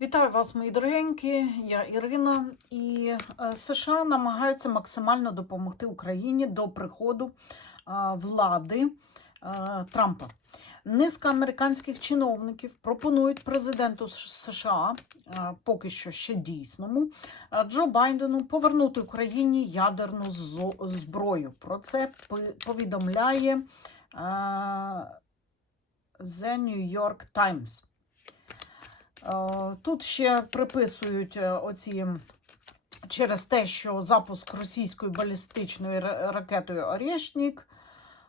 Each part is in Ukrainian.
Вітаю вас, мої дорогенькі. Я Ірина. І е, США намагаються максимально допомогти Україні до приходу е, влади е, Трампа. Низка американських чиновників пропонують президенту США, поки що ще дійсному, Джо Байдену повернути Україні ядерну зброю. Про це повідомляє The New York Times. Е, Тут ще приписують е, оці через те, що запуск російської балістичної ракетою Орєшнік.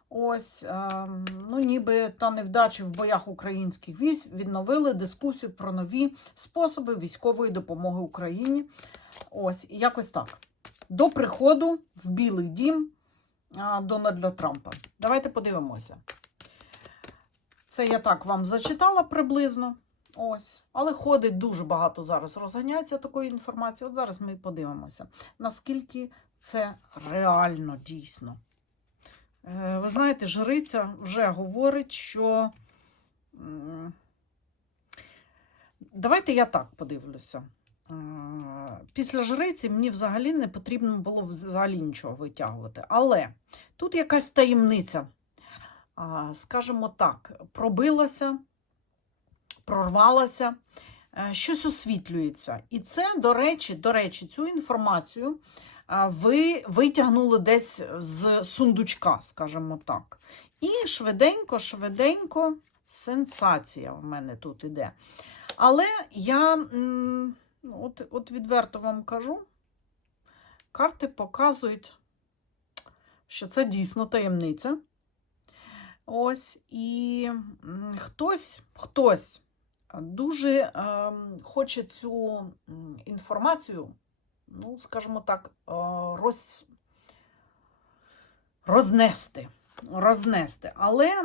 Ось, е, ну, ніби та невдачі в боях українських військ відновили дискусію про нові способи військової допомоги Україні. Ось, і якось так. До приходу в Білий дім Дональда Трампа. Давайте подивимося. Це я так вам зачитала приблизно. Ось, але ходить дуже багато зараз розганяється такої інформації. От зараз ми подивимося, наскільки це реально дійсно. Е, Ви знаєте, жриця вже говорить, що. Давайте я так подивлюся. Е, Після жриці мені взагалі не потрібно було взагалі нічого витягувати. Але тут якась таємниця, скажімо так, пробилася прорвалася, е, щось освітлюється. І це, до речі, до речі, цю інформацію е, ви витягнули десь з сундучка, скажімо так. І швиденько, швиденько, сенсація в мене тут іде. Але я ну, от, от відверто вам кажу, карти показують, що це дійсно таємниця. Ось, і хтось, хтось дуже е, хоче цю інформацію, ну, скажімо так, е, роз, рознести. рознести. Але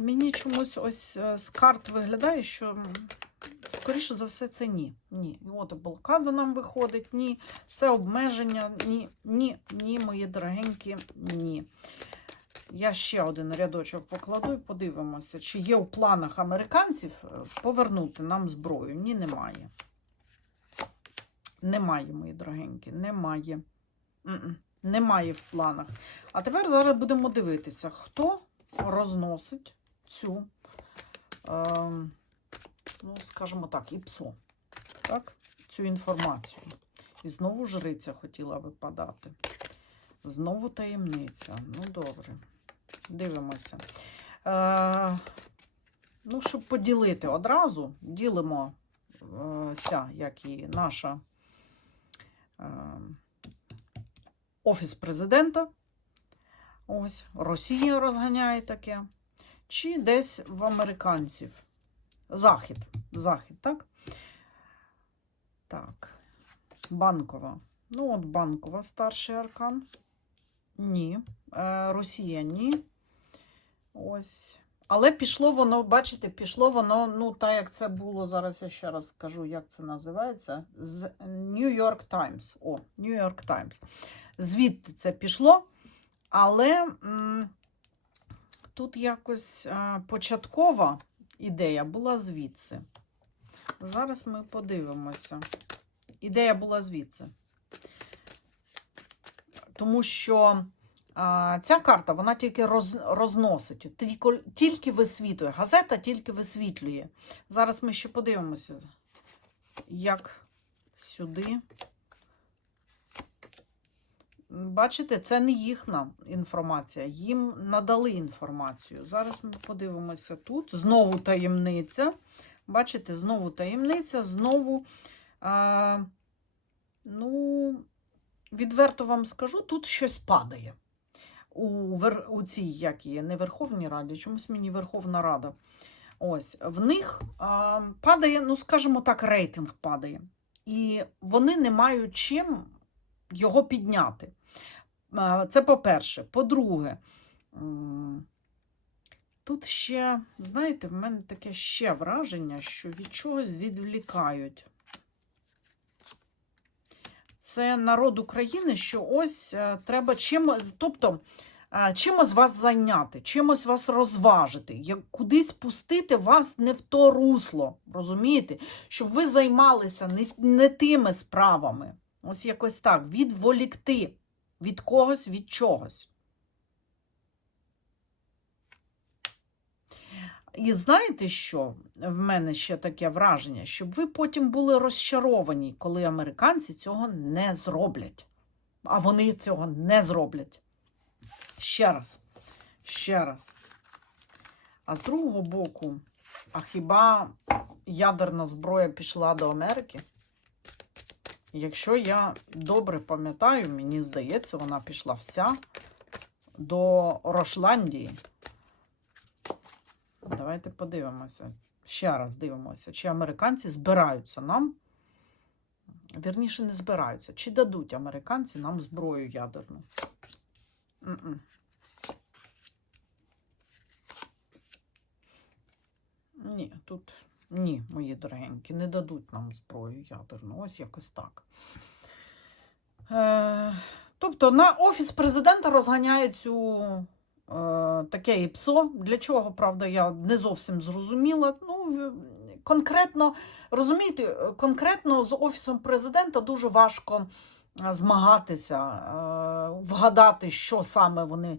мені чомусь ось е, з карт виглядає, що скоріше за все це ні. Ні. От блокада нам виходить, ні. Це обмеження, ні, ні, ні, мої дорогенькі, ні. Я ще один рядочок покладу і подивимося, чи є у планах американців е, повернути нам зброю. Ні, немає. Немає, мої дорогенькі, немає. М-м, Немає в планах. А тепер зараз будемо дивитися, хто розносить цю, е, ну, скажімо так, ІПСО. Так? Цю інформацію. І знову жриця хотіла випадати. Знову таємниця. Ну, добре. Дивимося. Е, ну, щоб поділити одразу, ділимо е, як і наша е, Офіс президента. Ось, Росія розганяє таке. Чи десь в американців. Захід. Захід, так? Так. Банкова. Ну, от банкова старший аркан. Ні. Е, Росія ні. Ось. Але пішло воно, бачите, пішло воно, ну, так як це було, зараз я ще раз скажу, як це називається. З New York Times. О, New York Times. Звідти це пішло, але м, тут якось е, початкова ідея була звідси. Зараз ми подивимося. Ідея була звідси. Тому що а, ця карта вона тільки роз, розносить, тільки, висвітлює. Газета тільки висвітлює. Зараз ми ще подивимося, як сюди. Бачите, це не їхня інформація, їм надали інформацію. Зараз ми подивимося тут. Знову таємниця. Бачите, знову таємниця, знову. А, ну, відверто вам скажу, тут щось падає. У, вер... у цій, як є, не Верховній Раді, чомусь мені Верховна Рада. Ось, в них а, падає, ну, скажімо так, рейтинг падає. І вони не мають чим його підняти. Це по-перше. По-друге, тут ще, знаєте, в мене таке ще враження, що від чогось відвлікають. Це народ України, що ось е, треба чим. Тобто е, чимось вас зайняти, чимось вас розважити, кудись пустити вас не в то русло, розумієте? Щоб ви займалися не, не тими справами. Ось якось так, відволікти від когось, від чогось. І знаєте що? В мене ще таке враження, щоб ви потім були розчаровані, коли американці цього не зроблять. А вони цього не зроблять. Ще раз, ще раз. А з другого боку, а хіба ядерна зброя пішла до Америки? Якщо я добре пам'ятаю, мені здається, вона пішла вся до Рошландії. Давайте подивимося. Ще раз дивимося, чи американці збираються нам. Вірніше, не збираються. Чи дадуть американці нам зброю ядерну? М-м. Ні, тут ні, мої дорогенькі, не дадуть нам зброю ядерну. Ось якось так. Е, тобто на офіс президента розганяє цю е, таке ІПСО. Для чого, правда, я не зовсім зрозуміла. Ну, конкретно, розумієте, е, конкретно з офісом президента дуже важко е, змагатися, вгадати, що саме вони.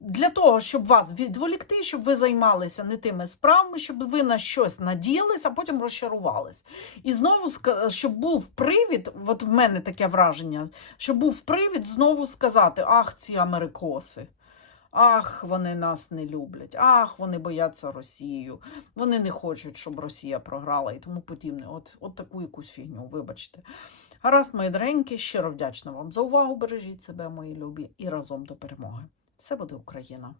Для того, щоб вас відволікти, щоб ви займалися не тими справами, щоб ви на щось надіялись, а потім розчарувались. І знову, щоб був привід, от в мене таке враження, щоб був привід знову сказати: ах, ці америкоси. Ах, вони нас не люблять, ах, вони бояться Росію, вони не хочуть, щоб Росія програла і тому подібне. От, от таку якусь фігню, вибачте. Гаразд, мої доренькі, щиро вдячна вам за увагу. Бережіть себе, мої любі, і разом до перемоги. Все буде Україна!